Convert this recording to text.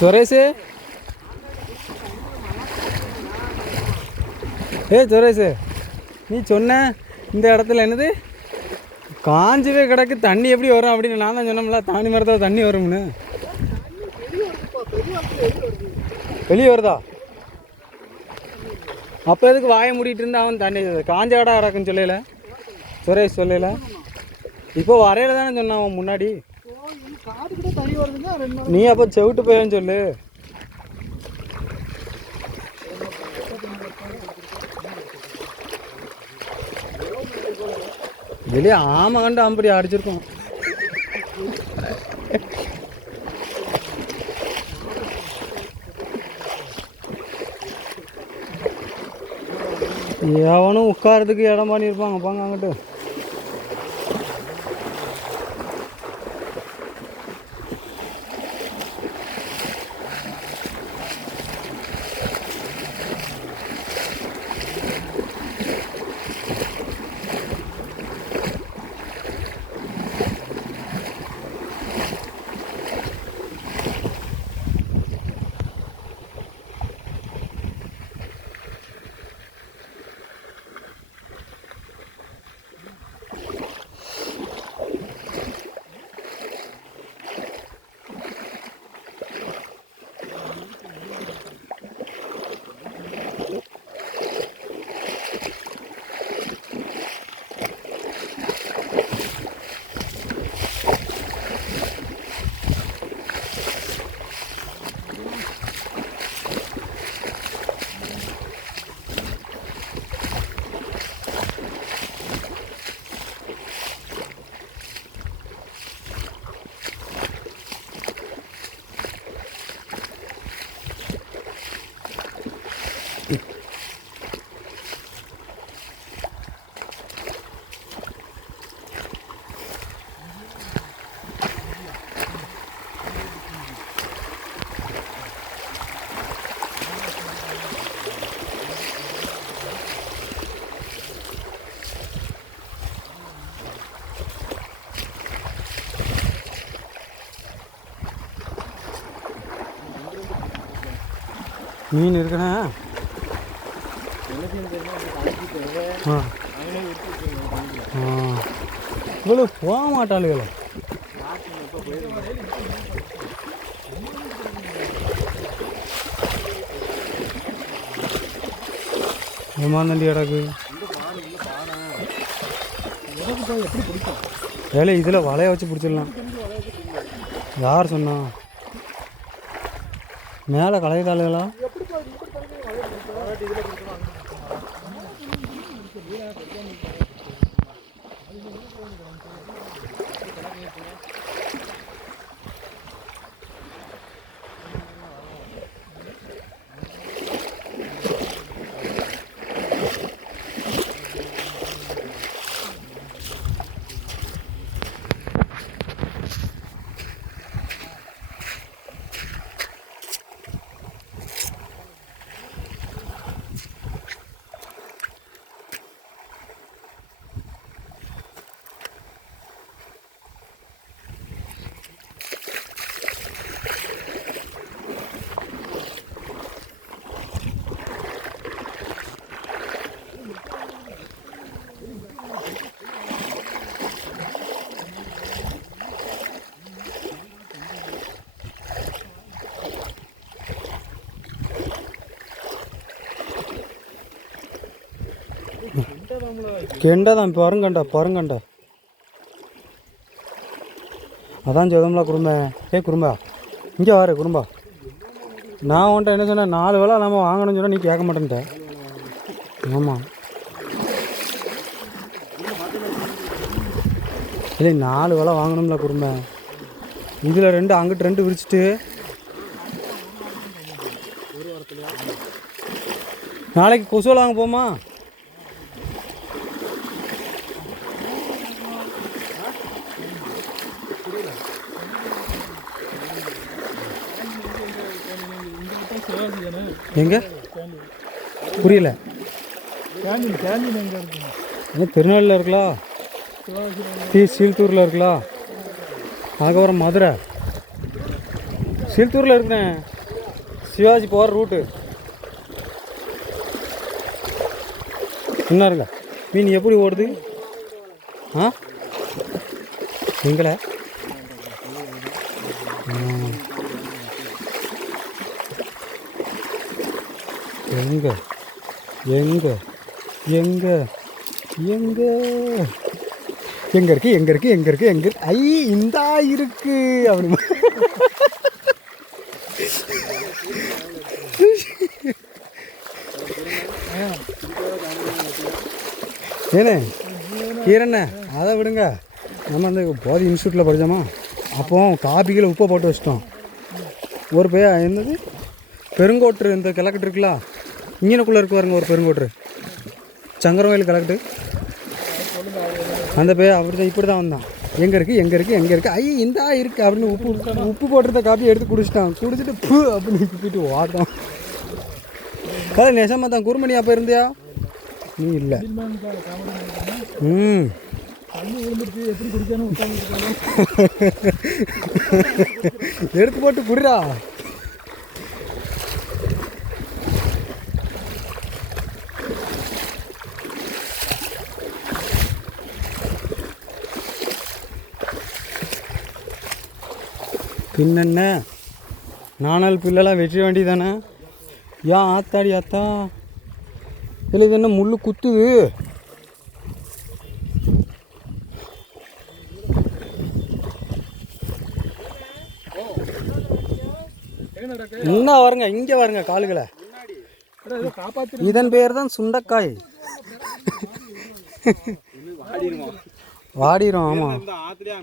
சுரேஷு, சுரேஷு, நீ சொன்ன இந்த இடத்துல என்னது காஞ்சவே கிடக்கு, தண்ணி எப்படி வரும் அப்படின்னு நான் தான் சொன்னோம்ல, தாண்டி மரத்தில் தண்ணி வரும்னு. வெளியே வருதா? அப்போ எதுக்கு வாயை மூடிட்டு இருந்தா அவன் தண்ணி காஞ்ச கடை கிடக்குன்னு சொல்லல சுரேஷ் சொல்லல. இப்போ வரையில தானே சொன்னான் அவன் முன்னாடி. நீ அப்போ செவிட்டு போயன்னு சொல்லு. வெளியே ஆமை கண்டு அம்படி அடிச்சிருக்கோம். எவனும் உட்காரதுக்கு இடம் பண்ணியிருப்பாங்க பாங்க அங்கிட்டு. மீன் இருக்குண்ணா. இவ்வளோ போக மாட்டாளுகளோ. ஏமாந்தண்டி கிடக்கு. வேலை இதில் வலையை வச்சு பிடிச்சிடலாம். யார் சொன்னா? மேலே கலைதாளுகளா? கெண்டை தான் பருங்கண்டை. அதான் சொதம்ல குறும்ப. குறும்பா இங்கே வாரு குறும்பா. நான் உன்ட்ட என்ன சொன்னேன், 4 வேளை நம்ம வாங்கணும்னு சொன்னால் நீ கேட்க மாட்டேன்ட்ட. ஆமாம் இல்லை 4 வேளை வாங்கணும்ல குறும்ப. இதில் 2 அங்கிட்டு 2 விரிச்சிட்டு நாளைக்கு கொசுவலை வாங்க போமா? எங்க புரியல. திருநெல்வேலியில் இருக்கலாம், சீல்தூரில் இருக்கலாம், அதுக்கப்புறம் மதுரை, சில்தூரில் இருக்கிறேன். சிவாஜி போகிற ரூட்டு என்ன இருங்க. மீன் எப்படி ஓடுது? ஆ எங்களை எங்க எங்க எங்க எங்க எங்க இருக்கு எங்க இருக்கு எங்க இருக்கு எங்க இருக்கு? ஐ இந்தா இருக்கு அப்படி. ஏனே கீரண்ணே அதை விடுங்க. நம்ம அந்த போதி இன்ஸ்டியூட்டில் படித்தோமா, அப்போ காபிகளை உப்பை போட்டு வச்சிட்டோம். ஒரு என்னது பெருங்கோட்ரு, இந்த கிழக்கட்டு இருக்குல்ல இங்கனக்குள்ளே இருக்கு பாருங்க, ஒரு பெருங்கோட்ரு சங்கரவயல் கிழக்கட்டு. அந்த அப்படி தான் இப்படி தான் வந்தான். எங்கே இருக்குது எங்கே இருக்குது எங்கே இருக்குது? ஐ இந்தா இருக்குது அப்படின்னு உப்பு போட்டிருந்த காப்பி எடுத்து குடிச்சிட்டான். குடிச்சிட்டு பூ அப்படின்னு போயிட்டு வாட்டான். கதை நெசமாக தான். குருமணி அப்போ இருந்தியா? நீ இல்லை. எடுத்து போட்டு குடிடா. பின்னென்ன நானால் பிள்ளைலாம் வெட்ட வேண்டியதானே? ஏன் ஆத்தாடி ஆத்தா இல்லை, இது என்ன முள் குத்துது? என்ன வருங்க, இங்கே வருங்க காலுகளை. இதன் பேர் தான் சுண்டைக்காய். வாடிரும். ஆமாம்.